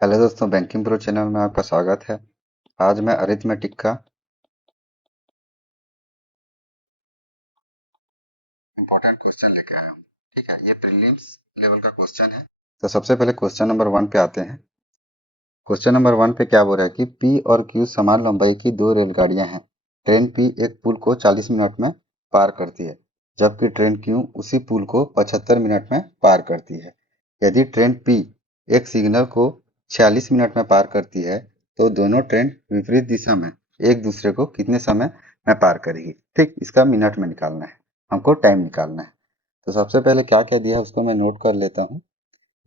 Hello दोस्तों, banking pro channel में आपका स्वागत है। आज मैं अरिथमेटिक का इम्पोर्टेंट क्वेश्चन लेके आया हूँ। ठीक है, ये प्रीलिम्स लेवल का क्वेश्चन है। तो सबसे पहले क्वेश्चन नंबर 1 पे आते हैं। क्वेश्चन नंबर 1 पे क्या बोल रहा है कि पी और क्यू समान लंबाई की दो रेलगाड़ियां हैं। ट्रेन पी एक पुल को 40 मिनट में पार करती है, जबकि ट्रेन क्यू उसी पुल को 75 मिनट में पार करती है। यदि ट्रेन पी एक सिग्नल को 46 मिनट में पार करती है, तो दोनों ट्रेन विपरीत दिशा में एक दूसरे को कितने समय में पार करेगी। ठीक, इसका मिनट में निकालना है, हमको टाइम निकालना है। तो सबसे पहले क्या क्या दिया है उसको मैं नोट कर लेता हूँ।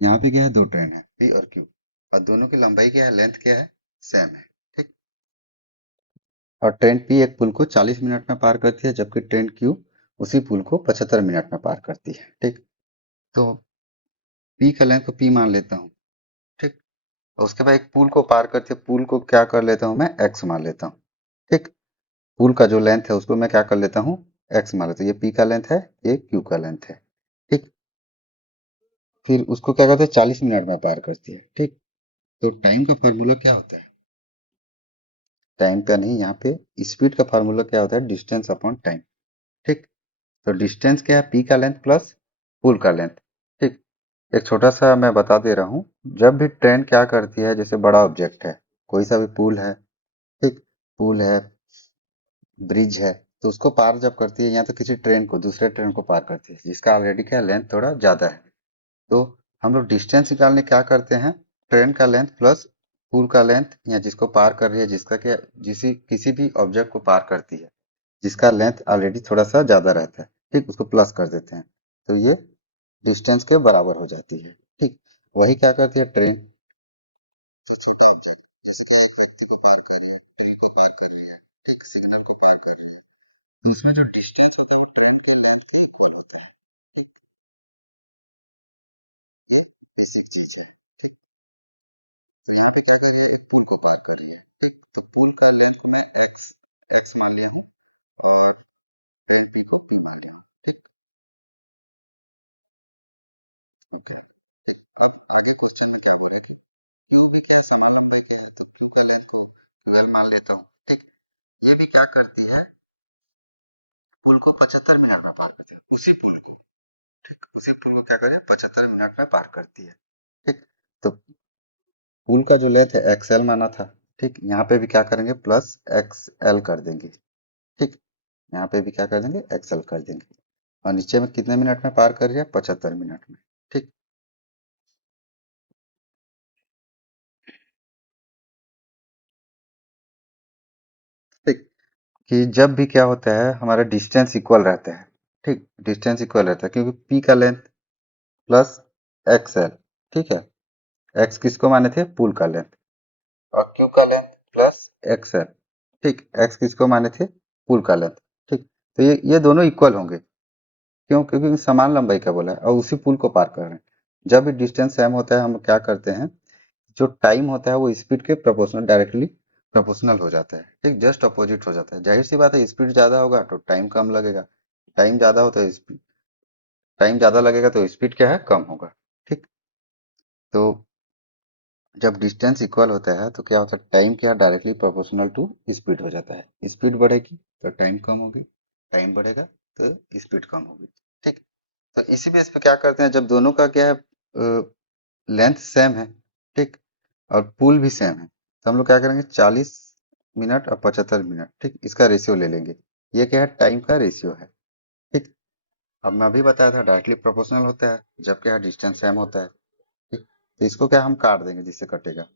यहाँ पे क्या है, दो ट्रेन है पी और क्यू, और दोनों की लंबाई क्या है, लेंथ क्या है, सेम है। ठीक, और ट्रेन पी एक पुल को 40 मिनट में पार करती है, जबकि ट्रेन क्यू उसी पुल को 75 मिनट में पार करती है। ठीक, तो पी का लेंथ को पी मान लेता हूँ। ठीक, और उसके बाद एक पुल को पार करते पुल को क्या कर लेता हूँ, मैं एक्स मान लेता हूँ। ठीक, पुल का जो लेंथ है उसको मैं क्या कर लेता हूँ, एक्स मान लेता हूँ। ये पी का लेंथ है, ये क्यू का लेंथ है। ठीक, फिर उसको क्या करते हैं, 40 मिनट में पार करती है। ठीक, तो टाइम का फार्मूला क्या होता है, टाइम का नहीं, यहाँ पे स्पीड का फार्मूला क्या होता है, डिस्टेंस अपॉन टाइम। ठीक, तो डिस्टेंस क्या है, पी का लेंथ प्लस पुल का लेंथ। ठीक, एक छोटा सा मैं बता दे रहा हूँ। जब भी ट्रेन क्या करती है, जैसे बड़ा ऑब्जेक्ट है, कोई सा भी पुल है, ठीक, पुल है, ब्रिज है, तो उसको पार जब करती है, या तो किसी ट्रेन को दूसरे ट्रेन को पार करती है जिसका ऑलरेडी क्या लेंथ थोड़ा ज्यादा है, तो हम लोग डिस्टेंस निकालने क्या करते हैं, ट्रेन का लेंथ प्लस पुल का लेंथ, या जिसको पार कर रही है, जिसका क्या किसी भी ऑब्जेक्ट को पार करती है जिसका लेंथ ऑलरेडी थोड़ा सा ज्यादा रहता है, ठीक, उसको प्लस कर देते हैं, तो ये डिस्टेंस के बराबर हो जाती है। ठीक, वही क्या करती है ट्रेन, जो छोटा ऑब्जेक्ट जैसे क्या एक व्यक्ति को पार कर रही है, ट्री को पार कर रही है, ठीक, सिग्नल को पार कर रही है, तो उसमें जो डिस्टेंस होता है वो ट्रेन के लेंथ के इक्वल होता है। ठीक, ये बेसिक चीज है। ठीक, तो यहाँ पे क्या कर रही है, एक पुल को पार कर रही है। ठीक, तो पुल का लेंथ को मैं एक्स एक्स मान लिया हूँ, और ट्रेन पी को पी मान लिया हूँ। ठीक, ओके। ठीक, अब आगे क्वेश्चन में क्या बोल रहा है कि क्यू भी क्या है, समान लंबाई के है, तो क्यू का लेंथ को क्यूएल मान लेता हूँ। ठीक, ये भी क्या करती है, पुल को 75 मिनट में पार करती है, उसी पुल को। ठीक, उसी पुल को क्या करे, 75 मिनट में पार करती है। ठीक, तो पुल का जो लेंथ है एक्सएल माना था। ठीक, यहाँ पे भी क्या करेंगे, प्लस एक्सएल कर देंगे। ठीक, यहाँ पे भी क्या कर देंगे, एक्सएल कर देंगे। और नीचे में कितने मिनट में पार कर रही है, 75 मिनट में। ठीक, ठीक, कि जब भी क्या होता है, हमारा डिस्टेंस इक्वल रहता है। ठीक, डिस्टेंस इक्वल रहता है क्योंकि पी का लेंथ प्लस एक्सएल। ठीक है, एक्स किसको माने थे, पुल का लेंथ, और क्यू का लेंथ प्लस एक्सएल। ठीक, एक्स किसको माने थे, पुल का लेंथ। ठीक, तो ये दोनों इक्वल होंगे। क्यों, क्योंकि समान लंबाई का बोला है और उसी पुल को पार कर रहे हैं। जब भी डिस्टेंस सेम होता है, हम क्या करते हैं, जो टाइम होता है वो स्पीड के प्रोपोर्शनल, डायरेक्टली प्रोपोर्शनल हो जाता है। ठीक, जस्ट अपोजिट हो जाता है। जाहिर सी बात है, स्पीड ज्यादा होगा तो टाइम कम लगेगा, टाइम ज्यादा हो तो स्पीड, टाइम ज्यादा लगेगा तो स्पीड क्या है, कम होगा। ठीक, तो जब डिस्टेंस इक्वल होता है तो क्या होता है, टाइम क्या डायरेक्टली प्रोपोर्शनल टू स्पीड हो जाता है। स्पीड बढ़ेगी तो टाइम कम होगी, टाइम बढ़ेगा तो स्पीड कम होगी। ठीक, तो इसी बेस पे क्या करते हैं, जब दोनों का क्या है, लेंथ सेम है, ठीक, और पुल भी सेम है, तो हम लोग क्या करेंगे, 40 मिनट और 75 मिनट, ठीक, इसका रेशियो ले लेंगे। ये क्या है, टाइम का रेशियो है। ठीक, अब मैं अभी बताया था डायरेक्टली प्रोपोर्शनल होता है जब क्या है, डिस्टेंस सेम होता है। ठीक, तो इसको क्या हम काट देंगे, जिससे कटेगा,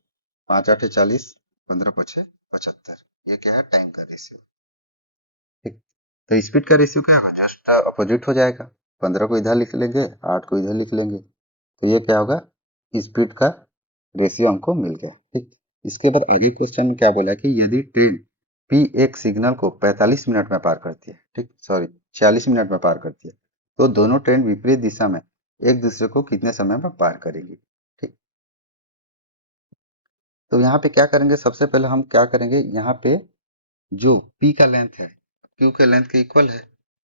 5 8 40, 15 5 75, ये क्या है, टाइम का रेशियो। ठीक, तो स्पीड का रेशियो क्या होगा, जस्ट अपोजिट हो जाएगा। 15 को इधर लिख लेंगे, 8 को इधर लिख लेंगे, तो ये क्या होगा, स्पीड का रेशियो हमको मिल गया। ठीक, इसके बाद आगे क्वेश्चन में क्या बोला है कि यदि ट्रेन पी एक सिग्नल को 45 मिनट में पार करती है, ठीक, सॉरी, 46 मिनट में पार करती है, तो दोनों ट्रेन विपरीत दिशा में एक दूसरे को कितने समय में पार करेगी। ठीक, तो यहाँ पे क्या करेंगे, सबसे पहले हम क्या करेंगे, यहाँ पे जो P का लेंथ है Q के लेंथ के इक्वल है,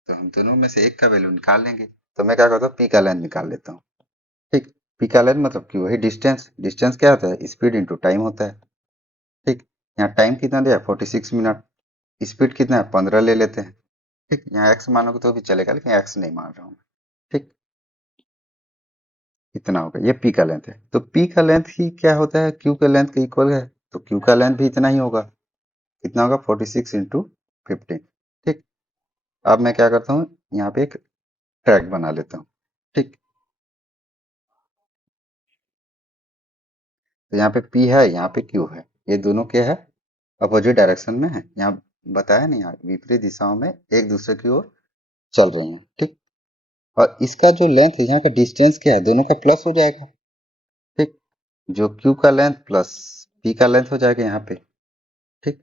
तो हम दोनों में से एक का वैल्यू निकाल लेंगे। तो मैं क्या करता हूँ, P का लेंथ निकाल लेता हूँ। ठीक, पी का लेंथ मतलब कि वही डिस्टेंस, डिस्टेंस क्या होता है, स्पीड इंटू टाइम होता है। ठीक, यहाँ टाइम कितना दिया 46 मिनट, स्पीड कितना है 15 ले लेते हैं। ठीक, यहाँ एक्स मानोगे तो भी चलेगा, लेकिन एक्स नहीं मान रहा हूँ। ठीक, इतना होगा, ये पी का लेंथ है। तो पी का लेंथ ही क्या होता है, क्यू का लेंथ के इक्वल है, तो क्यू का लेंथ भी इतना ही होगा। कितना होगा 46 × 15। ठीक, अब मैं क्या करता हूँ, यहाँ पे एक ट्रैक बना लेता हूँ। ठीक, तो यहाँ पे P है, यहाँ पे Q है, ये दोनों क्या है, अपोजिट डायरेक्शन में है। यहाँ बताया नहीं, यहाँ विपरीत दिशाओं में एक दूसरे की ओर चल रही हैं। ठीक, और इसका जो लेंथ है, यहाँ का डिस्टेंस क्या है, दोनों का प्लस हो जाएगा। ठीक, जो Q का लेंथ प्लस P का लेंथ हो जाएगा यहाँ पे। ठीक,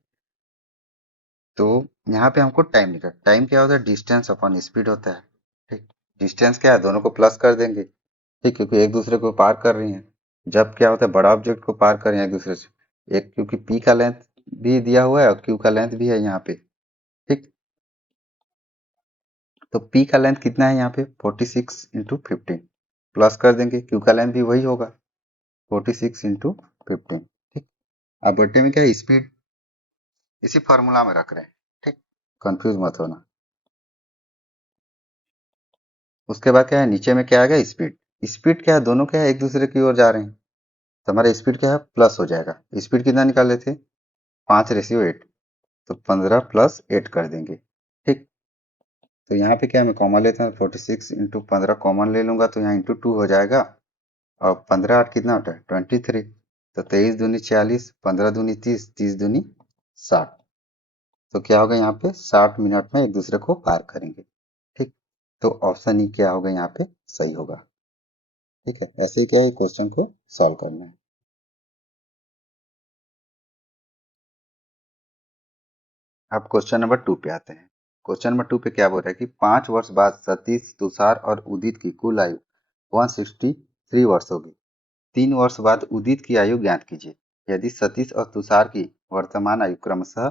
तो यहाँ पे हमको टाइम निकल, टाइम क्या होता है, डिस्टेंस अपॉन स्पीड होता है। ठीक, डिस्टेंस क्या है, दोनों को प्लस कर देंगे। ठीक, क्योंकि एक दूसरे को पार कर रही हैं। जब क्या होता है, बड़ा ऑब्जेक्ट को पार कर रहे हैं एक दूसरे से, एक क्योंकि पी का लेंथ भी दिया हुआ है और क्यू का लेंथ भी है यहाँ पे। ठीक, तो पी का लेंथ कितना है यहाँ पे 46 × 15, प्लस कर देंगे, क्यू का लेंथ भी वही होगा 46 × 15। ठीक, अब बट्टे में क्या है, स्पीड इसी फॉर्मूला में रख रहे हैं। ठीक, कंफ्यूज मत होना। उसके बाद क्या है, नीचे में क्या आएगा, स्पीड। स्पीड क्या है, दोनों क्या है, एक दूसरे की ओर जा रहे हैं, तो हमारा स्पीड क्या है, प्लस हो जाएगा। स्पीड कितना निकाले थे, 5:8, तो 15 + 8 कर देंगे। ठीक, तो यहाँ पे क्या है, मैं कॉमन लेता हूँ, 46 × 15 कॉमन ले लूंगा, तो यहाँ × 2 हो जाएगा। और 15 × 8 कितना होता है 23, तो 23 दूनी 40, 15 दूनी 30, 30 दूनी 60। तो क्या होगा, यहाँ पे 60 मिनट में एक दूसरे को पार करेंगे। ठीक, तो ऑप्शन ई क्या होगा, यहाँ पे सही होगा। ठीक है, ऐसे ही क्या है, क्वेश्चन को सॉल्व करना है। अब क्वेश्चन नंबर 2 पे आते हैं। क्वेश्चन नंबर 2 पे क्या बोल रहा है कि 5 वर्ष बाद सतीश, तुषार और उदित की कुल आयु 163 वर्ष होगी। 3 वर्ष बाद उदित की आयु ज्ञात कीजिए। यदि सतीश और तुषार की वर्तमान आयु क्रमशः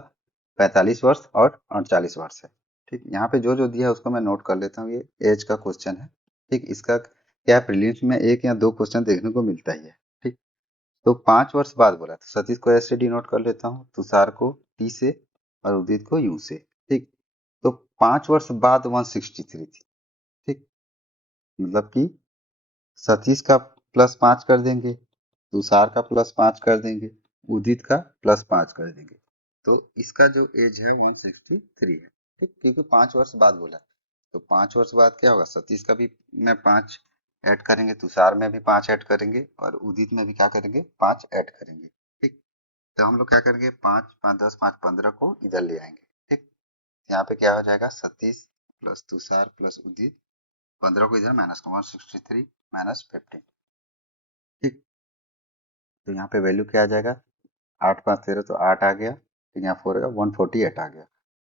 45 वर्ष और 38 वर्ष है। ठीक, यहाँ पे जो जो दिया है उसको मैं नोट कर लेता हूँ, ये एज का क्वेश्चन है। ठीक, इसका क्या प्रीलिम्स में एक या दो क्वेश्चन देखने को मिलता ही है। ठीक, तो 5 वर्ष बाद बोला, तो सतीश को एस से डिनोट कर लेता हूँ, तुषार को टी से और उदित को यू से। ठीक, तो 5 वर्ष बाद 163 थी। ठीक, मतलब कि सतीश का +5 कर देंगे, तुषार का +5 कर देंगे, उदित का +5 कर देंगे, तो इसका जो एज है 163 है। ठीक, क्योंकि 5 वर्ष बाद बोला है, तो 5 वर्ष बाद क्या होगा, सतीश का भी में 5 ऐड करेंगे, तुषार में भी 5 ऐड करेंगे और उदित में भी क्या करेंगे, 5 ऐड करेंगे। ठीक, तो हम लोग क्या करेंगे, 5 5 10 5 15 को इधर ले आएंगे। ठीक, यहाँ पे क्या हो जाएगा, सतीश प्लस तुषार प्लस उदित, 15 को इधर माइनस को 163 -15। ठीक, तो यहाँ पे वैल्यू क्या आ जाएगा, 8 5 13, तो 8 आ गया। ठीक, यहाँ 4 148 आ गया।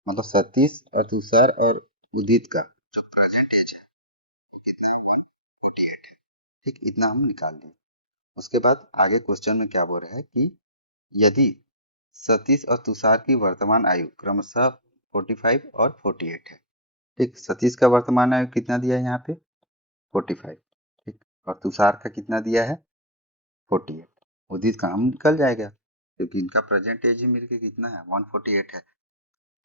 मतलब सतीश और तुषार और उदित का जो प्रेजेंट एज है वो कितना है, 148 है। ठीक, इतना हम निकाल लिए। उसके बाद आगे क्वेश्चन में क्या बोल रहा है कि यदि सतीश और तुषार की वर्तमान आयु क्रमशः 45 और 48 है। ठीक, सतीश का वर्तमान आयु कितना दिया है यहाँ पे 45। ठीक, और तुषार का कितना दिया है 48। उदित का हम निकल जाएगा, क्योंकि इनका प्रेजेंट एज ही मिलके कितना है 148 है।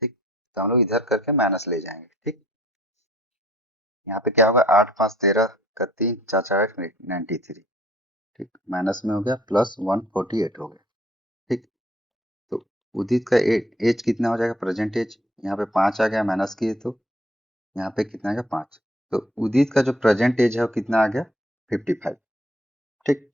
ठीक, तो हम लोग इधर करके माइनस ले जाएंगे। ठीक, यहाँ पे क्या होगा, 8 5 13 का 3 4 4 8 93। ठीक, माइनस में हो गया +148 हो गया। ठीक, तो उदित का एज कितना हो जाएगा, प्रेजेंट एज यहाँ पे 5 आ गया, माइनस किए तो यहाँ पे कितना आ गया 5। तो उदित का जो प्रेजेंट एज है वो कितना आ गया 55। ठीक,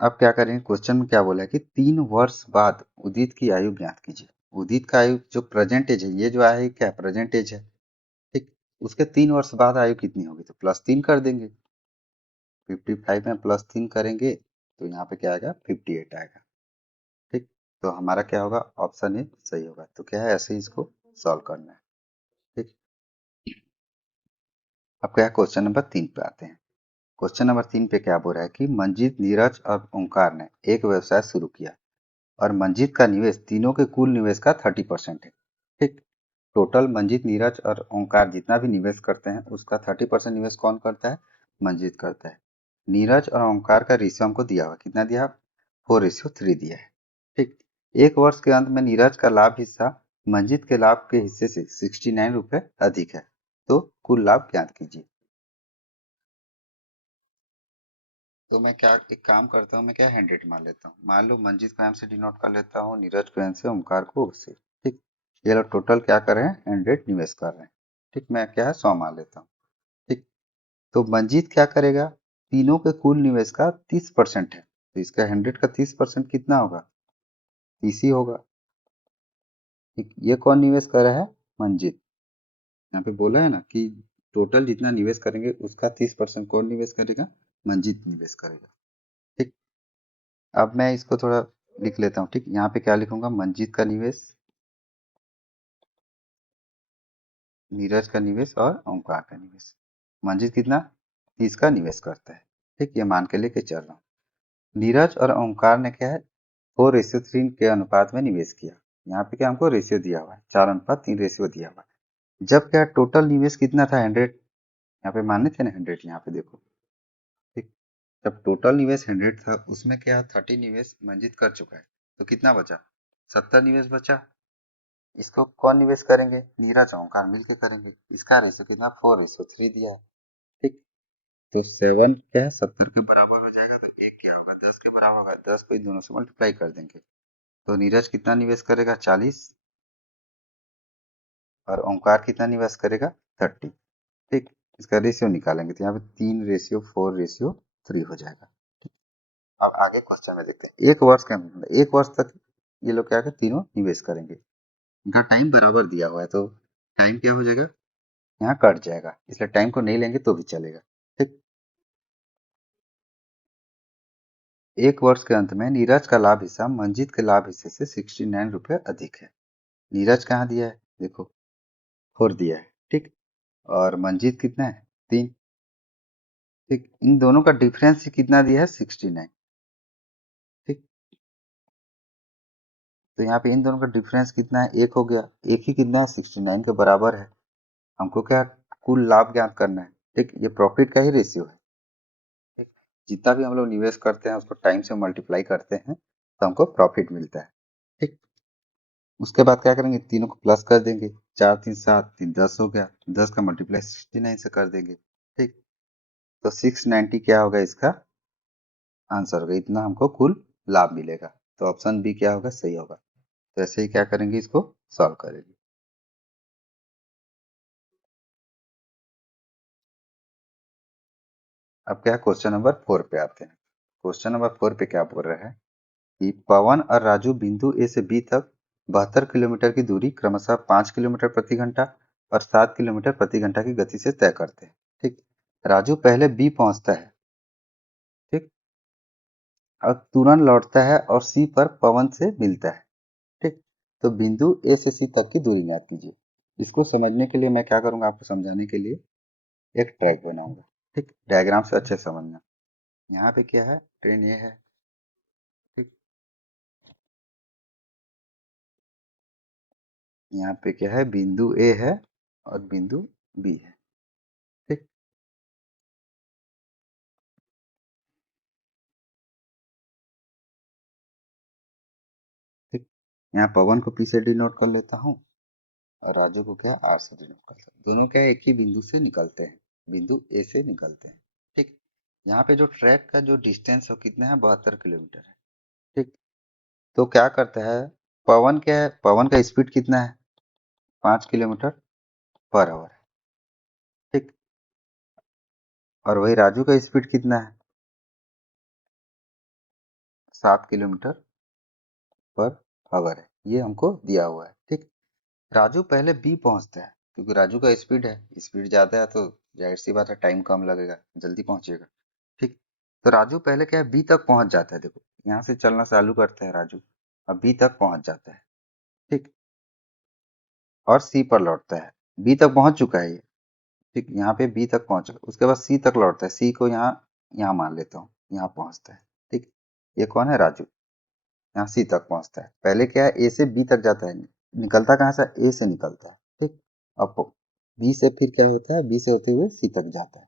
अब क्या करेंगे, क्वेश्चन में क्या बोला है कि 3 वर्ष बाद उदित की आयु ज्ञात कीजिए। उदित का आयु जो प्रेजेंट एज है, ये जो आयु क्या प्रेजेंट एज है। ठीक, उसके 3 वर्ष बाद आयु कितनी होगी, तो +3 कर देंगे। 55 में +3 करेंगे तो यहाँ पे क्या आएगा 58 आएगा। ठीक, तो हमारा क्या होगा, ऑप्शन ए सही होगा। तो क्या है, ऐसे ही इसको सॉल्व करना है। ठीक, अब क्या क्वेश्चन नंबर 3 पे आते हैं। क्वेश्चन नंबर 3 पे क्या बोल रहा है कि मंजीत, नीरज और ओंकार ने एक व्यवसाय शुरू किया और मंजीत का निवेश तीनों के कुल निवेश का 30% है। ठीक, टोटल मंजीत, नीरज और ओंकार जितना भी निवेश करते हैं उसका 30% निवेश कौन करता है, मंजीत करता है। नीरज और ओंकार का रेशियो हमको दिया हुआ है। कितना दिया? 4:3 दिया है। ठीक। एक वर्ष के अंत में नीरज का लाभ हिस्सा मंजित के लाभ के हिस्से से 69 रुपए अधिक है, तो कुल लाभ ज्ञात कीजिए। तो मैं क्या एक काम करता हूँ, मैं क्या 100 मान लेता हूँ। मान लो मंजित को एम से डिनोट कर लेता हूँ, नीरज को एन से, ओमकार को ओ से। ठीक। ये लोग टोटल क्या कर रहे हैं? 100 निवेश कर रहे हैं। ठीक। मैं क्या है 100 मान लेता हूँ। ठीक। तो मंजीत क्या करेगा? तीनों के कुल निवेश का 30% है, तो इसका 100 का 30% कितना होगा? 30 ही होगा। ठीक। ये कौन निवेश कर रहा है? मंजीत। यहाँ पे बोला है ना कि टोटल जितना निवेश करेंगे उसका 30% कौन निवेश करेगा? मंजीत निवेश करेगा। ठीक। अब मैं इसको थोड़ा लिख लेता हूँ। ठीक। यहाँ पे क्या लिखूंगा? मंजीत का निवेश, नीरज का निवेश और ओंकार का निवेश। मंजीत कितना? 30 का निवेश करता है। ठीक। ये मान के लेके चल रहा हूँ। नीरज और ओंकार ने क्या है? 4:3 के अनुपात में निवेश किया। यहाँ पे क्या हमको रेशियो दिया हुआ है? 4:3 रेशियो दिया हुआ है। जब क्या टोटल निवेश कितना था? 100। यहाँ पे माने थे ना 100, यहाँ पे देखो। ठीक। जब टोटल निवेश 100 था, उसमें क्या 30 निवेश मंजित कर चुका है, तो कितना बचा? 70 निवेश बचा। इसको कौन निवेश करेंगे? नीरज ओंकार मिलके करेंगे। इसका रेशियो कितना? 4:3 दिया है। ठीक। तो 7 क्या है? 70 के बराबर हो जाएगा, तो एक क्या होगा? 10 के बराबर होगा। 10 को इन दोनों से मल्टीप्लाई कर देंगे, तो नीरज कितना निवेश करेगा? 40। और ओंकार कितना निवेश करेगा? 30। ठीक। इसका रेशियो निकालेंगे तो यहाँ पे 3:4:3 हो जाएगा। ठीक। अब आगे क्वेश्चन में देखते हैं। एक वर्ष के अंदर, एक वर्ष तक ये लोग क्या कर तीनों निवेश करेंगे। इनका टाइम बराबर दिया हुआ है, तो टाइम क्या हो जाएगा? यहाँ कट जाएगा, इसलिए टाइम को नहीं लेंगे तो भी चलेगा। ठीक। एक वर्ष के अंत में नीरज का लाभ हिस्सा मंजित के लाभ हिस्से से 69 रुपए अधिक है। नीरज कहाँ दिया है? देखो 4 दिया है। ठीक। और मंजित कितना है? 3। ठीक। इन दोनों का डिफरेंस कितना दिया है? 69। ठीक। तो यहाँ पे इन दोनों का डिफरेंस कितना है? एक हो गया। एक ही कितना है? 69 के बराबर है। हमको क्या है? कुल लाभ ज्ञात करना है। ठीक। ये प्रॉफिट का ही रेशियो है। ठीक। जितना भी हम लोग निवेश करते हैं उसको टाइम से मल्टीप्लाई करते हैं तो हमको प्रॉफिट मिलता है। ठीक। उसके बाद क्या करेंगे? तीनों को प्लस कर देंगे। 4 3 7, 3 10 हो गया। 10 का मल्टीप्लाई 69 से कर देंगे। ठीक। तो 690 क्या होगा? इसका आंसर होगा। इतना हमको कुल लाभ मिलेगा। तो ऑप्शन बी क्या होगा? सही होगा। तो ऐसे ही क्या करेंगे? इसको सॉल्व करेंगे। अब क्या क्वेश्चन नंबर 4 पे आते हैं। क्वेश्चन नंबर 4 पे क्या बोल रहा है कि पवन और राजू बिंदु ए से बी तक 72 किलोमीटर की दूरी क्रमशः 5 किलोमीटर प्रति घंटा और 7 किलोमीटर प्रति घंटा की गति से तय करते हैं। ठीक। राजू पहले बी पहुंचता है। ठीक। और तुरंत लौटता है और सी पर पवन से मिलता है। ठीक। तो बिंदु ए से सी तक की दूरी ज्ञात कीजिए। इसको समझने के लिए मैं क्या करूंगा? आपको समझाने के लिए एक ट्रैक बनाऊंगा। ठीक। डायग्राम से अच्छे से समझना। यहाँ पे क्या है? ट्रेन ये है। ठीक। यहाँ पे क्या है? बिंदु ए है और बिंदु बी है। ठीक। ठीक। यहाँ पवन को पी से डिनोट कर लेता हूँ और राजू को क्या है? आर से डिनोट करता हूँ। दोनों क्या है? एक ही बिंदु से निकलते हैं, बिंदु ए से निकलते हैं। ठीक। यहाँ पे जो ट्रैक का जो डिस्टेंस है वो कितना है? 72 किलोमीटर है। ठीक। तो क्या करता है? पवन क्या है? पवन का स्पीड कितना है? 5 किलोमीटर पर आवर है। ठीक। और वही राजू का स्पीड कितना है? 7 किलोमीटर पर आवर है। ये हमको दिया हुआ है। ठीक। राजू पहले बी पहुंचता है क्योंकि राजू का स्पीड है, स्पीड ज्यादा है तो जाहिर सी बात है टाइम कम लगेगा, जल्दी पहुंचेगा। ठीक। तो राजू पहले क्या है? बी तक पहुंच जाता है। देखो यहाँ से चलना चालू करता है राजू, अब बी तक पहुंच जाता है। ठीक। और सी पर लौटता है। बी तक पहुंच चुका है ये। ठीक। यहाँ पे बी तक पहुंच चुका, उसके बाद सी तक लौटता है। सी को यहाँ यहाँ मान लेता हूँ, यहाँ पहुंचता है। ठीक। ये कौन है? राजू। यहाँ सी तक पहुंचता है। पहले क्या है? ए से बी तक जाता है। निकलता कहाँ से? ए से निकलता है। ठीक। अब बी से फिर क्या होता है? बी से होते हुए सी तक जाता है।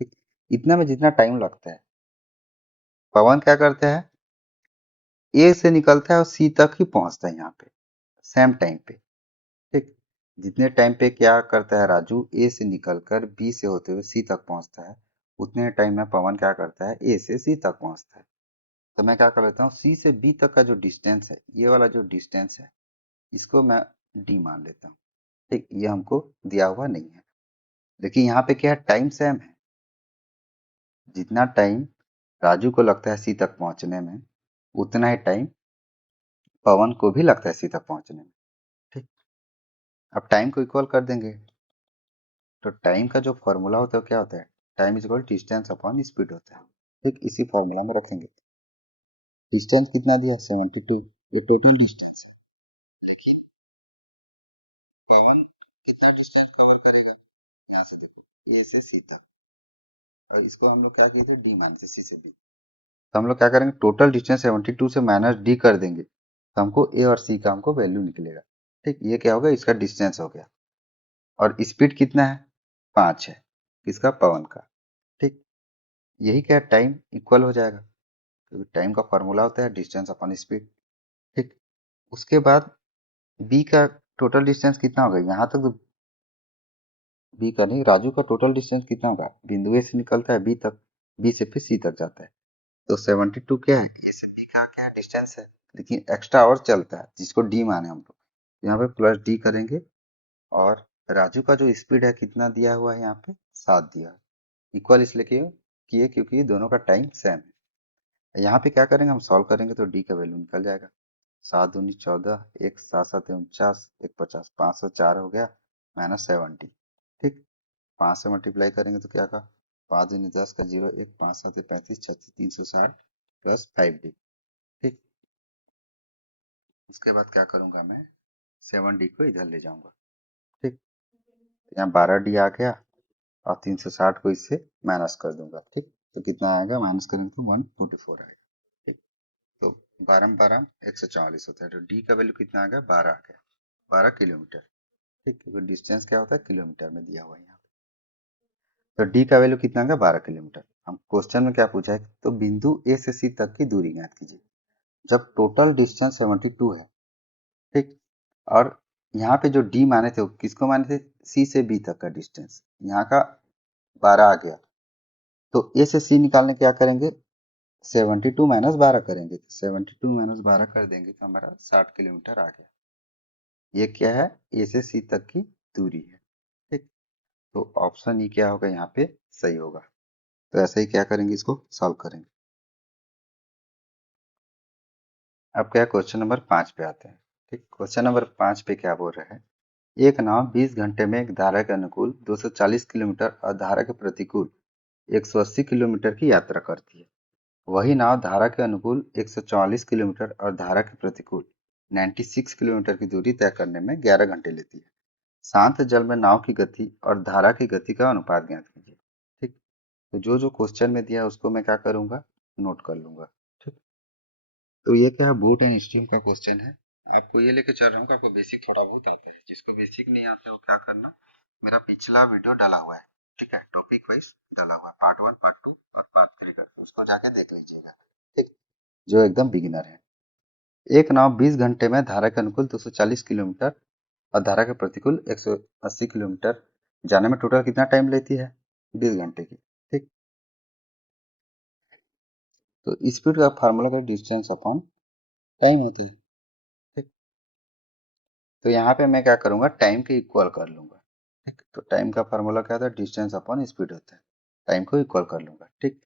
ठीक। इतना में जितना टाइम लगता है पवन क्या करता है, ए से निकलता है और सी तक ही पहुंचता है यहाँ पे सेम टाइम पे। ठीक, जितने टाइम पे क्या करता है राजू, ए से निकलकर बी से होते हुए सी तक पहुंचता है, उतने टाइम में पवन क्या करता है, ए से सी तक पहुंचता है। तो मैं क्या कर लेता हूँ, सी से बी तक का जो डिस्टेंस है, ये वाला जो डिस्टेंस है, इसको मैं डी मान लेता हूँ। ठीक, ये हमको दिया हुआ नहीं है, लेकिन यहाँ पे क्या है, टाइम सेम है। जितना टाइम राजू को लगता है सी तक पहुंचने में, उतना ही टाइम पवन को भी लगता है सी तक पहुंचने में। ठीक, अब टाइम को इक्वल कर देंगे, तो टाइम का जो फॉर्मूला होता है वो क्या होता है, time is equal distance upon speed होता है। ठीक, इसी फॉर्मूला में रखेंगे। डिस्टेंस कितना दिया है, 72, ये टोटल डिस्टेंस है। लेकिन पवन कितना डिस्टेंस कवर करेगा, यहाँ से देखो ए से सी तक, और इसको हम लोग क्या किए थे, डी माने थे, सी से बी। तो हम लोग क्या करेंगे, टोटल डिस्टेंस 72 से माइनस डी कर देंगे, तो हमको ए और सी का हमको वैल्यू निकलेगा। ठीक, ये क्या होगा, इसका डिस्टेंस हो गया। और स्पीड कितना है, 5 है, किसका, पवन का। ठीक, यही क्या, टाइम इक्वल हो जाएगा, क्योंकि टाइम का फॉर्मूला होता है डिस्टेंस अपॉन स्पीड। ठीक, उसके बाद बी का टोटल डिस्टेंस कितना होगा, यहाँ तक तो बी का नहीं, राजू का टोटल डिस्टेंस कितना होगा, बिंदु ए से निकलता है बी तक, बी से फिर सी तक जाता है, तो 72 क्या है, ए से बी का क्या है, डिस्टेंस है। लेकिन एक्स्ट्रा और चलता है, जिसको डी माने हम लोग, यहाँ पे प्लस डी करेंगे। और राजू का जो स्पीड है कितना दिया हुआ है, यहाँ पे 7 दिया है। इक्वल इसलिए किए क्योंकि दोनों का टाइम सेम है। यहाँ पे क्या करेंगे, हम सॉल्व करेंगे तो डी का वैल्यू निकल जाएगा। 7 दूनी 14, एक 7 7 49, एक 50, 504 हो गया, -70। ठीक, 5 से मल्टीप्लाई करेंगे तो क्या का, 5 दूनी 10 का 0, एक 5 7 35, 36 360 प्लस 5D। ठीक, उसके बाद क्या करूंगा मैं, 7D को इधर ले जाऊंगा। ठीक, यहाँ 12D आ गया, और 360 को इससे माइनस कर दूंगा। ठीक, तो कितना आएगा, माइनस करेंगे तो 144 आएगा। ठीक, तो 12 144 होता है, तो डी का वैल्यू कितना आ गया, 12 आ गया, 12 किलोमीटर। ठीक, क्योंकि डिस्टेंस क्या होता है, किलोमीटर में दिया हुआ है यहाँ पे। तो डी का वैल्यू कितना आ गया, 12 किलोमीटर। हम क्वेश्चन में क्या पूछा है, तो बिंदु ए से सी तक की दूरी ज्ञात कीजिए, जब टोटल डिस्टेंस 72 है। ठीक, और यहाँ पे जो डी माने थे वो किसको माने थे, सी से बी तक का डिस्टेंस, यहाँ का 12 आ गया। तो ए से सी निकालने क्या करेंगे, 72 माइनस 12 करेंगे, तो 72 माइनस 12 कर देंगे तो हमारा 60 किलोमीटर आ गया। ये क्या है, ए से सी तक की दूरी है। ठीक, तो ऑप्शन ई क्या होगा, यहाँ पे सही होगा। तो ऐसे ही क्या करेंगे, इसको सॉल्व करेंगे। अब क्या, क्वेश्चन नंबर 5 पे आते हैं। ठीक, क्वेश्चन नंबर 5 पे क्या बोल रहे हैं, एक नाव 20 घंटे में एक धारा के अनुकूल 240 किलोमीटर और धारा के प्रतिकूल 180 किलोमीटर की यात्रा करती है। वही नाव धारा के अनुकूल 144 किलोमीटर और धारा के प्रतिकूल 96 किलोमीटर की दूरी तय करने में 11 घंटे लेती है। शांत जल में नाव की गति और धारा की गति का अनुपात ज्ञात कीजिए। ठीक, तो जो जो क्वेश्चन में दिया है उसको मैं क्या करूंगा, नोट कर लूंगा। ठीक, तो ये क्या है, बोट एंड स्ट्रीम का क्वेश्चन है। आपको ये लेके चल रहा हूँ कि आपको बेसिक थोड़ा बहुत आता है, जिसको बेसिक नहीं आता है वो क्या करना, मेरा पिछला वीडियो डाला हुआ है। ठीक है, टॉपिक वाइज डाला हुआ है, पार्ट 1 पार्ट 2 और पार्ट 3 करके, उसको जाके देख लीजिएगा। ठीक, जो एकदम बिगिनर है। एक नाव 20 घंटे में धारा के अनुकूल 240 किलोमीटर और धारा के प्रतिकूल 180 किलोमीटर जाने में टोटल कितना टाइम लेती है, 20 घंटे की। ठीक, तो स्पीड का फार्मूला का डिस्टेंस अपॉन टाइम होता है। ठीक, तो यहाँ पे मैं क्या करूंगा, टाइम के इक्वल कर लूंगा। ठीक, तो टाइम का फार्मूला क्या होता है, डिस्टेंस अपॉन स्पीड होता है। टाइम को इक्वल कर लूंगा। ठीक,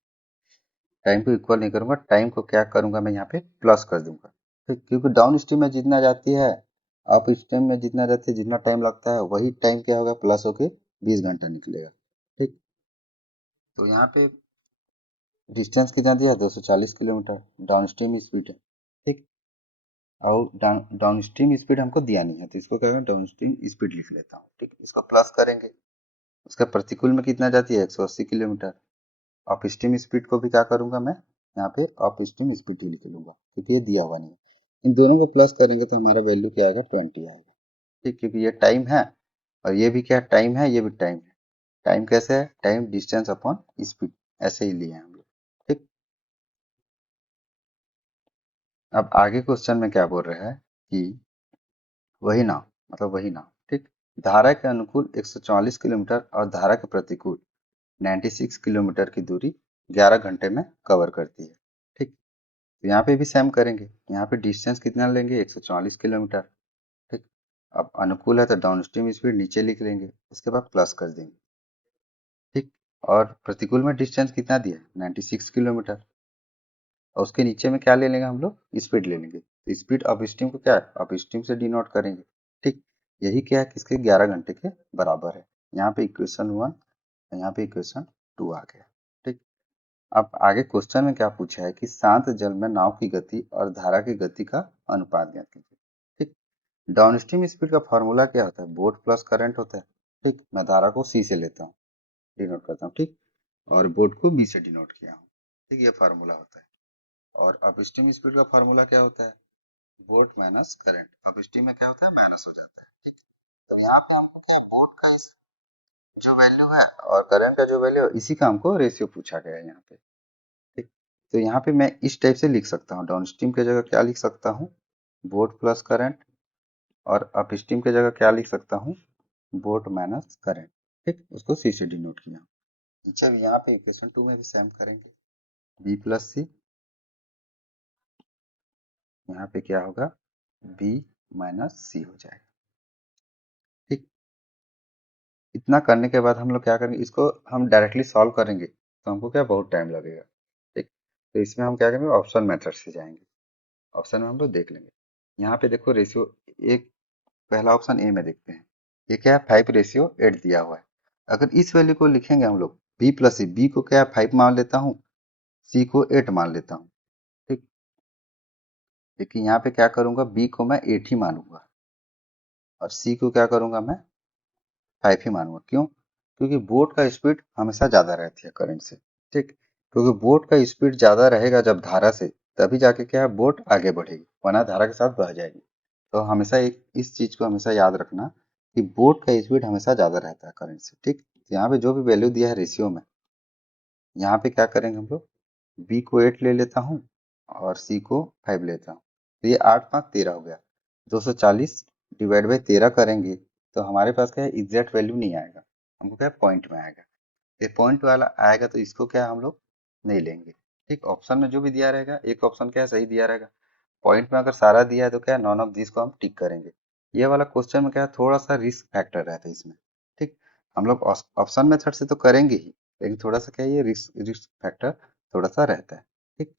टाइम को इक्वल नहीं करूंगा, टाइम को क्या करूंगा, मैं यहाँ पे प्लस कर दूंगा। ठीक, क्योंकि डाउन स्ट्रीम में जितना जाती है, अप स्ट्रीम में जितना जाती है, जितना टाइम लगता है वही टाइम क्या होगा, प्लस होके 20 घंटा निकलेगा। ठीक, तो यहाँ पे डिस्टेंस कितना दिया है, 240 किलोमीटर, डाउन स्ट्रीम स्पीड है। ठीक, और डाउन स्ट्रीम स्पीड हमको दिया नहीं है, तो इसको क्या डाउन स्ट्रीम स्पीड लिख लेता हूँ। ठीक, इसको प्लस करेंगे, उसका प्रतिकूल में कितना जाती है, 180 किलोमीटर। अप स्ट्रीम स्पीड को भी क्या करूंगा मैं, यहाँ पे अप स्ट्रीम स्पीड ही लिख लूंगा, क्योंकि ये दिया हुआ नहीं है। इन दोनों को प्लस करेंगे तो हमारा वैल्यू क्या आएगा, 20 आएगा। ठीक, क्योंकि ये टाइम है और ये भी क्या टाइम है, ये भी टाइम है। टाइम कैसे है, टाइम डिस्टेंस अपॉन स्पीड, ऐसे ही लिए हैं हम लोग। ठीक, अब आगे क्वेश्चन में क्या बोल रहा है कि वही नाव, मतलब वही नाव, ठीक, धारा के अनुकूल 144 किलोमीटर और धारा के प्रतिकूल 96 किलोमीटर की दूरी 11 घंटे में कवर करती है। ठीक, तो यहाँ पे भी सेम करेंगे। यहाँ पे डिस्टेंस कितना लेंगे, 144 किलोमीटर। ठीक, अब अनुकूल है तो डाउन स्ट्रीम स्पीड नीचे लिख लेंगे, उसके बाद प्लस कर देंगे। ठीक, और प्रतिकूल में डिस्टेंस कितना दिया, 96 किलोमीटर। और उसके नीचे में क्या ले लेंगे हम लोग, स्पीड ले लेंगे। तो स्पीड अप स्ट्रीम को क्या है, अप स्ट्रीम से डिनोट करेंगे। ठीक, यही क्या है, किसके 11 घंटे के बराबर है। यहाँ पे इक्वेशन 1, यहाँ पे इक्वेशन 2 आ गया। ठीक, अब आगे क्वेश्चन में क्या पूछा है कि शांत जल में नाव की गति और धारा की गति का अनुपात ज्ञात कीजिए। ठीक, डाउनस्ट्रीम स्पीड का फॉर्मूला क्या होता है, बोट प्लस करंट होता है। ठीक, मैं धारा को सी से लेता हूँ, डिनोट करता हूँ। ठीक, और बोट को बी से डिनोट किया हूँ। ठीक, ये फार्मूला होता है। और अपस्ट्रीम स्पीड का फार्मूला क्या होता है, बोट माइनस करंट। अपस्ट्रीम में क्या होता है, माइनस हो जाता है। ठीक, तो यहाँ पे हमको क्या, बोट का इस जो वैल्यू है और करंट का जो वैल्यू है, इसी का हमको रेशियो पूछा गया है यहाँ पे। ठीक, तो यहाँ पे मैं इस टाइप से लिख सकता हूँ, डाउनस्ट्रीम की जगह क्या लिख सकता हूँ, बोट प्लस करंट, और अपस्ट्रीम की जगह क्या लिख सकता हूँ, बोट माइनस करंट। ठीक, उसको सी से डिनोट किया। नीचे भी यहाँ पे इक्वेशन 2 में भी सेम करेंगे, बी प्लस सी, यहाँ पे क्या होगा, बी माइनस सी हो जाएगा। ठीक, इतना करने के बाद हम लोग क्या करेंगे, इसको हम डायरेक्टली सॉल्व करेंगे तो हमको क्या, बहुत टाइम लगेगा। ठीक, तो इसमें हम क्या करेंगे, ऑप्शन मेथड से जाएंगे। ऑप्शन में हम लोग देख लेंगे। यहाँ पे देखो रेशियो, एक पहला ऑप्शन ए में देखते हैं, ये क्या है, 5:8 दिया हुआ है। अगर इस वैल्यू को लिखेंगे हम लोग, बी प्लस सी, बी को क्या है 5 मान लेता हूँ, सी को 8 मान लेता हूँ। ठीक, लेकिन यहाँ पे क्या करूंगा, बी को मैं 8 ही मानूंगा और सी को क्या करूंगा, मैं 5 ही मानूंगा। क्यों, क्योंकि बोट का स्पीड हमेशा ज्यादा रहती है करंट से। ठीक, क्योंकि बोट का स्पीड ज्यादा रहेगा जब धारा से, तभी जाके क्या है, बोट आगे बढ़ेगी, वरना धारा के साथ बह जाएगी। तो हमेशा एक इस चीज को हमेशा याद रखना कि बोट का स्पीड हमेशा ज्यादा रहता है करंट से। ठीक, तो यहाँ पे जो भी वैल्यू दिया है रेशियो में, यहाँ पे क्या करेंगे हम लोग, बी को 8 ले लेता हूँ और सी को 5 लेता हूँ। तो ये 8 5 13 हो गया। 240 डिवाइड बाई 13 करेंगे तो हमारे पास क्या है, एग्जैक्ट वैल्यू नहीं आएगा, हमको क्या है, पॉइंट में आएगा। ये पॉइंट वाला आएगा तो इसको क्या हम लोग नहीं लेंगे। ठीक, ऑप्शन में जो भी दिया रहेगा, एक ऑप्शन क्या है सही दिया रहेगा, पॉइंट में अगर सारा दिया है तो क्या है, नॉन ऑफ दिस को हम टिक करेंगे। ये वाला क्वेश्चन में क्या है, थोड़ा सा रिस्क फैक्टर रहता है इसमें। ठीक, हम लोग ऑप्शन मेथड से तो करेंगे ही, लेकिन थोड़ा सा क्या है, ये रिस्क रिस्क फैक्टर थोड़ा सा रहता है। ठीक,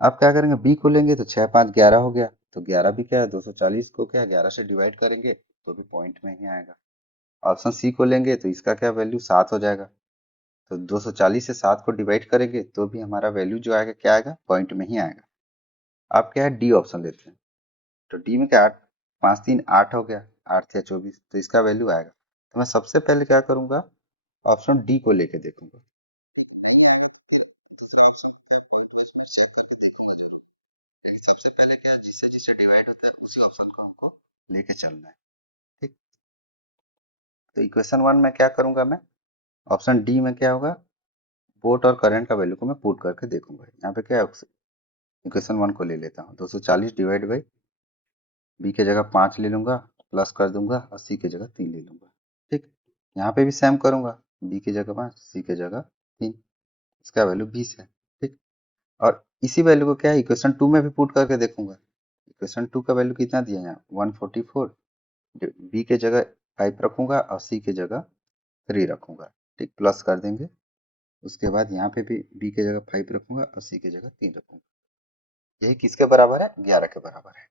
अब क्या करेंगे, बी को लेंगे तो 6 5 11 हो गया, तो 11 भी क्या है, 240 को क्या 11 से डिवाइड करेंगे तो भी पॉइंट में ही आएगा। ऑप्शन सी को लेंगे तो इसका क्या वैल्यू 7 हो जाएगा, तो 240 से 7 को डिवाइड करेंगे तो भी हमारा वैल्यू जो आएगा क्या आएगा, पॉइंट में ही आएगा। आप क्या है, डी ऑप्शन लेते हैं, तो डी में क्या 8 5 3 8 हो गया, 8 या 24, तो इसका वैल्यू आएगा। तो मैं सबसे पहले क्या करूंगा, ऑप्शन डी को लेके देखूंगा। ठीक, नहीं आएगा तो फिर दूसरा ऑप्शन का क्या पॉइंट वाइज मैं चेक करके देखूंगा जरूर, लेकिन सबसे पहले क्या है, जिससे जिससे डिवाइड होता है उसी ऑप्शन को हमको लेके चलना है। ठीक, तो इक्वेशन 1 में क्या करूंगा मैं, ऑप्शन डी में क्या होगा, बोट और करंट का वैल्यू को मैं पुट करके देखूंगा। यहाँ पे क्या है, इक्वेशन 1 को ले लेता हूँ, 240 डिवाइड बाई, बी की जगह 5 ले लूंगा, प्लस कर दूंगा और सी की जगह 3 ले लूंगा। ठीक, यहाँ पे भी सेम करूंगा, बी की जगह 5, सी की जगह 3, इसका वैल्यू 20 है। ठीक, और इसी वैल्यू को क्या है, इक्वेशन 2 में भी पुट करके देखूंगा। इक्वेशन 2 का वैल्यू कितना दिया है यहाँ, 144, बी के जगह 5 रखूंगा और सी की जगह 3 रखूंगा। ठीक, प्लस कर देंगे, उसके बाद यहाँ पे भी बी की जगह 5 रखूंगा और सी की जगह 3 रखूंगा। यही किसके बराबर है, 11 के बराबर है।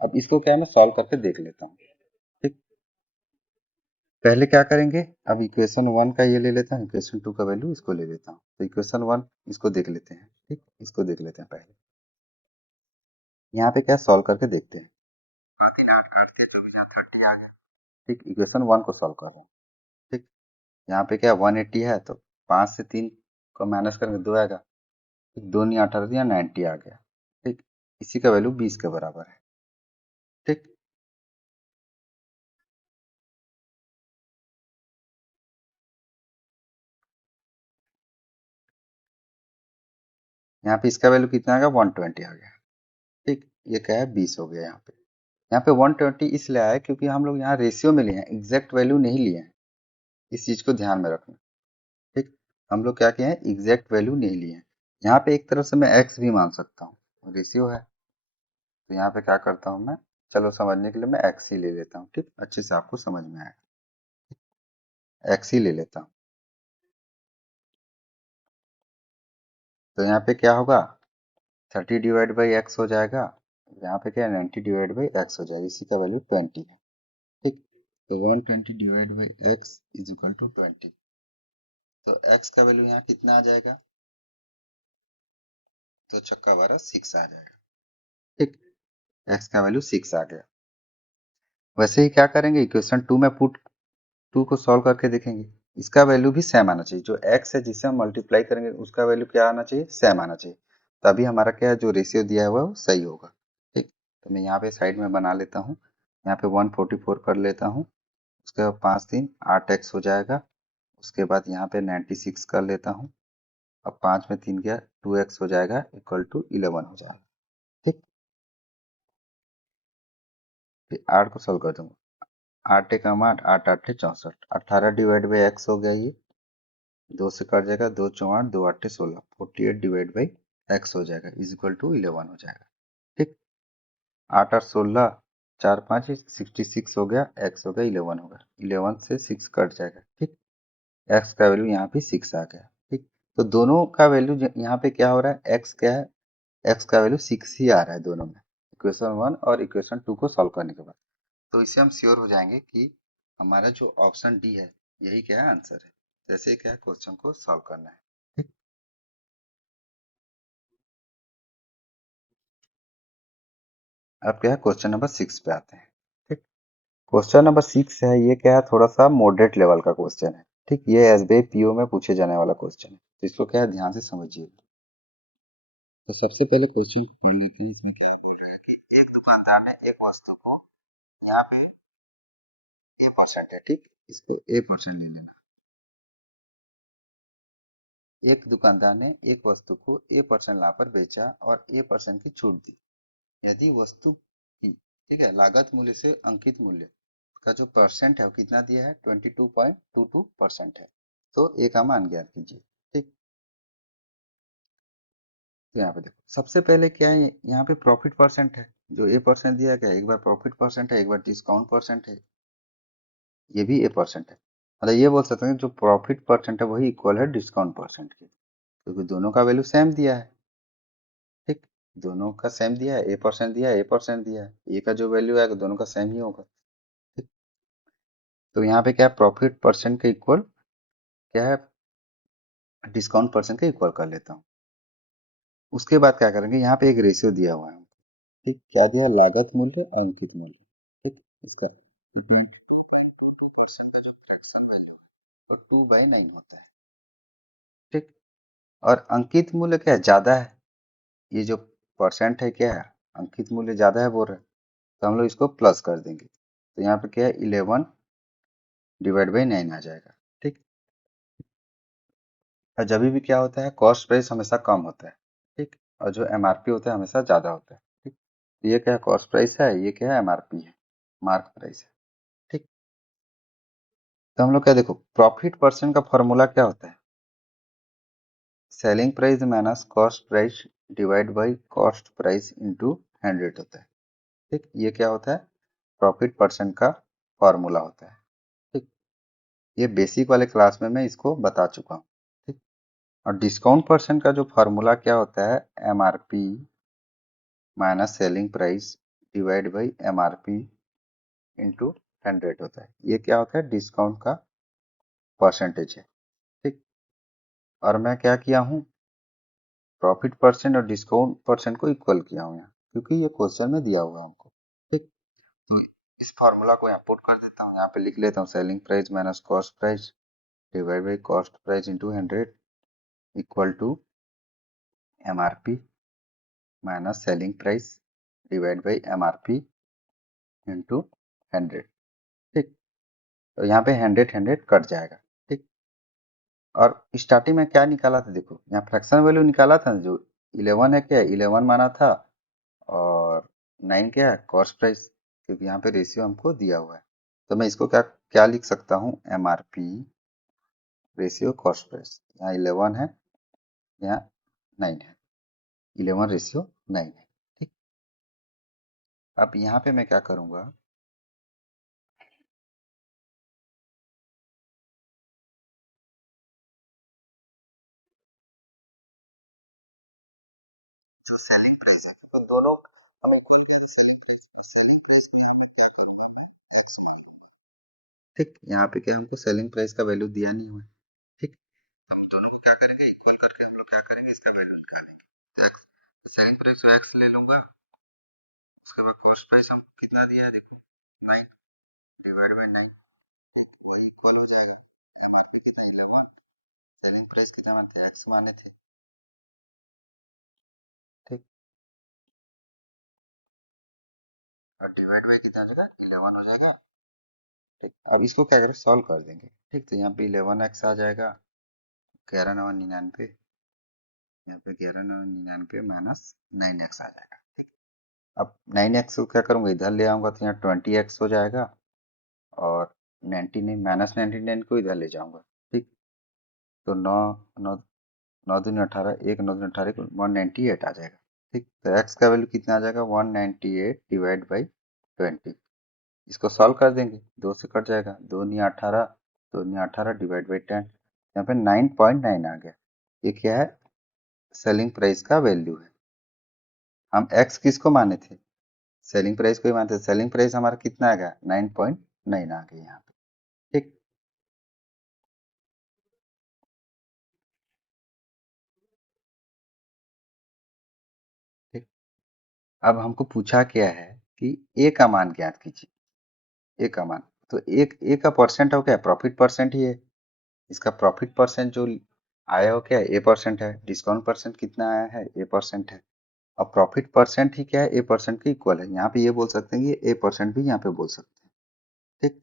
अब इसको क्या है, मैं सॉल्व करके देख लेता हूँ। ठीक, पहले क्या करेंगे, अब इक्वेशन 1 का ये ले लेता हूँ, इक्वेशन 2 का वैल्यू इसको ले लेता हूँ। तो इक्वेशन 1 इसको देख लेते हैं। ठीक, इसको देख लेते हैं पहले, यहाँ पे क्या सॉल्व करके देखते हैं। 5 3 8 8 3 24, यहाँ 30 आ गया। ठीक, इक्वेशन 1 को सॉल्व कर रहा हूँ। ठीक, यहाँ पे क्या 180 है, तो 5 से 3 को माइनस करेंगे 2 आएगा। ठीक, 2 नहीं 18 दिया, 90 आ गया। ठीक, इसी का वैल्यू 20 के बराबर है। ठीक, यहाँ पे इसका वैल्यू कितना आ गया, 120 आ गया। ठीक, ये क्या है 20 हो गया यहाँ पे 120 इसलिए आया क्योंकि हम लोग यहाँ रेशियो में लिए हैं, एग्जैक्ट वैल्यू नहीं लिए हैं। इस चीज को ध्यान में रखना। ठीक, हम लोग क्या किए हैं, एग्जैक्ट वैल्यू नहीं लिए हैं। यहाँ पे एक तरफ से मैं एक्स भी मान सकता हूँ, रेशियो है, तो यहाँ पे क्या करता हूँ मैं, चलो समझने के लिए मैं एक्स ही ले लेता हूँ। ठीक, अच्छे से आपको समझ में आएगा, एक्स ही ले लेता हूँ। तो यहाँ पे क्या होगा, 30 डिवाइड बाई एक्स हो जाएगा, यहाँ पे क्या है 90 डिवाइड बाई एक्स हो जाएगा, इसी का वैल्यू 20 है। ठीक, तो 120 divide by x is equal to 20। तो x का वैल्यू यहाँ कितना आ जाएगा, तो छक्का 12 6 आ जाएगा। ठीक, x का वैल्यू 6 आ गया। वैसे ही क्या करेंगे, इक्वेशन 2 में पुट 2 को सॉल्व करके देखेंगे। इसका वैल्यू भी सेम आना चाहिए, जो x है जिससे हम मल्टीप्लाई करेंगे उसका वैल्यू क्या आना चाहिए, सेम आना चाहिए। तभी हमारा क्या है, जो रेशियो दिया हुआ है वो सही होगा। ठीक, तो मैं यहाँ पे साइड में बना लेता हूँ, यहाँ पे 144 कर लेता हूँ, उसके बाद 5 3 8x हो जाएगा। उसके बाद यहाँ पे 96 कर लेता हूँ, अब 5 में 3 गया 2x हो जाएगा, इक्वल टू 11 हो जाएगा। ठीक, फिर 8 को सोल्व कर दूंगा, 8 एकम 8 8 8 64, 18 डिवाइड बाई एक्स हो गया, ये 2 से कट जाएगा, 2 4 8 2 8 16, 48 डिवाइड बाई एक्स हो जाएगा, इज इक्वल टू 11 हो जाएगा। ठीक, 8 8 16, 4 5 66 हो गया, एक्स हो गया 11 हो गया, 11 से 6 कट जाएगा। ठीक, एक्स का वैल्यू यहाँ भी 6 आ गया। ठीक, तो दोनों का वैल्यू यहाँ पे क्या हो रहा है, एक्स क्या है, एक्स का वैल्यू 6 ही आ रहा है दोनों में, इक्वेशन 1 और इक्वेशन 2 को सॉल्व करने के बाद। तो इससे हम श्योर हो जाएंगे कि हमारा जो ऑप्शन डी है यही क्या है, आंसर है। जैसे क्या है, क्वेश्चन को सॉल्व करना है। ठीक, अब क्या है, क्वेश्चन नंबर 6 पे आते हैं। ठीक, क्वेश्चन नंबर 6 है, ये क्या है, थोड़ा सा मॉडरेट लेवल का क्वेश्चन है। ठीक, ये एसबीआई पीओ में पूछे जाने वाला क्वेश्चन है, तो इसको क्या है, ध्यान से समझिए। तो सबसे पहले क्वेश्चन को पढ़ लेते हैं। इसमें क्या बोल रहा है कि एक दुकानदार ने एक वस्तु को, यहाँ पे A% है, ठीक, इसको A% ले लेना। एक दुकानदार ने एक वस्तु को A% ला पर बेचा और A% की छूट दी। यदि वस्तु की, ठीक है, लागत मूल्य से अंकित मूल्य का जो परसेंट है वो कितना दिया है, 22.22% है, तो A का मान ज्ञात कीजिए। ठीक, तो यहाँ पे देखो, सबसे पहले क्या है, यहाँ पे प्रॉफिट परसेंट है, जो A% दिया गया, एक बार प्रॉफिट परसेंट है, एक बार डिस्काउंट परसेंट है, ये भी A% है। मतलब ये बोल सकते हैं जो प्रॉफिट परसेंट है वही इक्वल है डिस्काउंट परसेंट के, क्योंकि दोनों का वैल्यू सेम दिया है। ठीक, दोनों का सेम दिया है, A% दिया है, A% दिया है, ए का जो वैल्यू आएगा दोनों का सेम ही होगा। ठीक, तो यहाँ पे क्या है, प्रॉफिट परसेंट के इक्वल क्या है, डिस्काउंट परसेंट के इक्वल कर लेता हूँ। उसके बाद क्या करेंगे, यहाँ पे एक रेशियो दिया हुआ है हमको। ठीक, क्या दिया है, लागत मूल्य अंकित मूल्य। ठीक, इसका तो 22.22% का जो फ्रैक्शन वैल्यू है वो 2/9 होता है। ठीक, और अंकित मूल्य क्या है, ज्यादा है, ये जो परसेंट है क्या है, अंकित मूल्य ज्यादा है बोल रहे हैं, तो हम लोग इसको प्लस कर देंगे, तो यहाँ पे क्या है 11 डिवाइड बाई 9 आ जाएगा। ठीक, और जब भी क्या होता है, कॉस्ट प्राइस हमेशा कम होता है। ठीक, और जो एमआरपी होता है हमेशा ज्यादा होता है। ठीक, तो ये क्या है, कॉस्ट प्राइस है, ये क्या है, एमआरपी है, मार्क प्राइस है। ठीक, तो हम लोग क्या देखो, प्रॉफिट परसेंट का फॉर्मूला क्या होता है, selling price minus cost price divide by cost price into 100 होता है। ठीक, ये क्या होता है, प्रॉफिट परसेंट का फॉर्मूला होता है। ठीक, ये बेसिक वाले क्लास में मैं इसको बता चुका हूँ। ठीक, और डिस्काउंट परसेंट का जो फॉर्मूला क्या होता है, MRP minus selling price divide by MRP into 100 होता है। ये क्या होता है, डिस्काउंट का परसेंटेज है। ठीक, और मैं क्या किया हूँ, प्रॉफिट परसेंट और डिस्काउंट परसेंट को इक्वल किया हूँ यहाँ, क्योंकि ये क्वेश्चन में दिया हुआ है हमको। ठीक, तो इस फॉर्मूला को यहाँ पुट कर देता हूँ, यहाँ पे लिख लेता हूँ selling price minus cost price divide by cost price into 100 equal to MRP minus selling price divide by MRP into 100। ठीक, तो यहाँ पे 100 कट जाएगा। ठीक, और स्टार्टिंग में क्या निकाला था, देखो यहाँ फ्रैक्शन वैल्यू निकाला था, जो 11 है, क्या 11 माना था, और 9 क्या है? कॉस्ट प्राइस, क्योंकि यहाँ पे रेशियो हमको दिया हुआ है। तो मैं इसको क्या क्या लिख सकता हूँ? MRP ratio cost price. यहाँ 11 है, यहाँ 9 है, 11:9 है। ठीक। अब यहाँ पे मैं क्या करूँगा, जो सेलिंग प्राइस है, क्योंकि दोनों हम इक्वल किया तो सेलिंग प्राइस, और सेलिंग प्राइस को यहाँ मैं क्या करूँगा, मैं एक्स मान लूँगा। ठीक। यहाँ पे क्या हमको सेलिंग प्राइस का वैल्यू दिया नहीं हुआ है। ठीक। तो हम दोनों को क्या करेंगे, इक्वल करके हम लोग क्या करेंगे, इसका वैल्यू निकालेंगे। तो एक्स, तो सेलिंग प्राइस को एक्स ले लूंगा। उसके बाद कॉस्ट प्राइस हम कितना दिया है देखो, 9 डिवाइड बाई 9। ठीक, वही इक्वल हो जाएगा। MRP कितना, 11। सेलिंग प्राइस कितना माने थे, एक्स माने थे। ठीक। और डिवाइड बाई कितना हो जाएगा, 11 हो जाएगा। ठीक। अब इसको क्या करें, सॉल्व कर देंगे। ठीक। तो यहाँ पे 11x आ जाएगा, 11×9 = 99। यहाँ पे 11×99 माइनस 9x आ जाएगा। ठीक। अब 9x को क्या करूँगा, इधर ले आऊँगा तो यहाँ 20x हो जाएगा, और 99 माइनस 99 को इधर ले जाऊँगा। ठीक। तो 9 9 9×2=18, 1 9×18 को 198 आ जाएगा। ठीक। तो x का वैल्यू कितना आ जाएगा, 198 डिवाइड बाई 20। इसको सॉल्व कर देंगे, 2 से कट जाएगा, 2×9=18, 2×9=18 डिवाइड बाई 10। यहाँ पे 9.9 आ गया। ये क्या है, सेलिंग प्राइस का वैल्यू है। हम x किसको माने थे, सेलिंग प्राइस को ही मानते थे। सेलिंग प्राइस हमारा कितना आ गया, 9.9 आ गया यहाँ पे। ठीक। ठीक। अब हमको पूछा क्या है कि ए का मान ज्ञात कीजिए। ए का मान, तो एक ए का परसेंट हो क्या, प्रॉफिट परसेंट ही है। इसका प्रॉफिट परसेंट जो आया हो क्या, A% है। डिस्काउंट परसेंट कितना आया है, A% है। और प्रॉफिट परसेंट ही क्या है, A% के इक्वल है। यहाँ पे ये बोल सकते हैं कि A% भी यहाँ पे बोल सकते हैं। ठीक।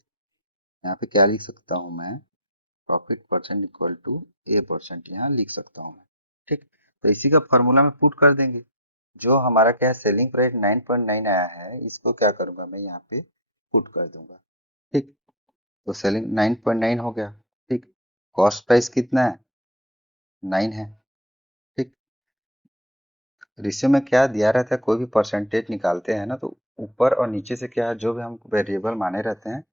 यहाँ पे क्या लिख सकता हूँ मैं, profit percent equal to A% यहाँ लिख सकता हूँ मैं। ठीक। तो इसी का फॉर्मूला में पुट कर देंगे। जो हमारा क्या है, सेलिंग प्राइस 9.9 आया है, इसको क्या करूंगा मैं, यहाँ पे पुट कर दूंगा। ठीक। तो सेलिंग 9.9 हो गया। ठीक। कॉस्ट प्राइस कितना है, 9 है। ठीक। रेशियो में क्या दिया रहता है, कोई भी परसेंटेज निकालते हैं ना, तो ऊपर और नीचे से क्या है, जो भी हम वेरिएबल माने रहते हैं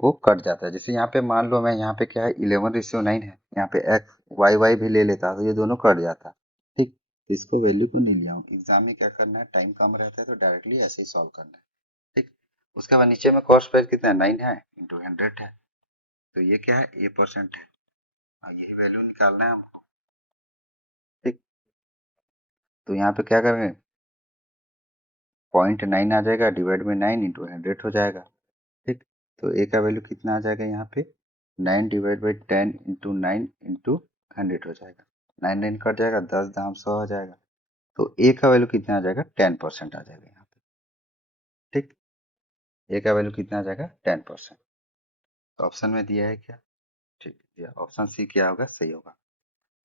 वो कट जाता है। जैसे यहाँ पे मान लो मैं, यहाँ पे क्या है, 11:9 है, यहाँ पे एक्स वाई वाई भी ले लेता तो ये दोनों कट जाता। ठीक। तो इसको वैल्यू को नहीं लिया हूँ। एग्जाम में क्या करना है, टाइम कम रहता है तो डायरेक्टली ऐसे ही सॉल्व करना है। ठीक। उसके बाद नीचे में कॉस्ट प्राइस कितना है, 9 है इंटू 100 है। तो ये क्या है, A% है, और यही वैल्यू निकालना है हमको। ठीक। तो यहाँ पे क्या करेंगे, 0.9 आ जाएगा, डिवाइड बाई 9 इंटू 100 हो जाएगा। ठीक। तो ए का वैल्यू कितना आ जाएगा यहाँ पे, 9 डिवाइड बाई 10 इंटू 9 इंटू 100 हो जाएगा। 9 9 कट जाएगा, 10 दाम 100 आ जाएगा। तो ए का वैल्यू कितना आ जाएगा, 10% आ जाएगा यहाँ पे। ठीक। ए का वैल्यू कितना आ जाएगा, 10%। तो ऑप्शन में दिया है क्या, ठीक दिया, ऑप्शन सी क्या होगा, सही होगा।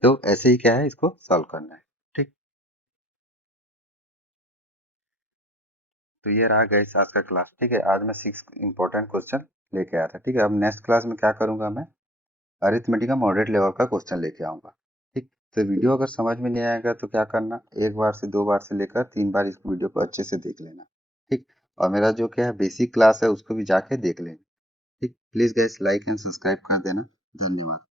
तो ऐसे ही क्या है, इसको सॉल्व करना है। ठीक। तो ये रहा गाइस आज का क्लास। ठीक है, आज मैं 6 इंपॉर्टेंट क्वेश्चन लेके आया था। ठीक है, अब नेक्स्ट क्लास में क्या करूंगा मैं, अरिथमेटिक का मॉडरेट लेवल का क्वेश्चन लेके आऊंगा। ठीक। तो वीडियो अगर समझ में नहीं आएगा तो क्या करना, एक बार से, दो बार से लेकर 3 बार इस वीडियो को अच्छे से देख लेना। ठीक। और मेरा जो क्या है बेसिक क्लास है उसको भी जाके देख लेना। ठीक। Please guys like and subscribe कर देना। धन्यवाद।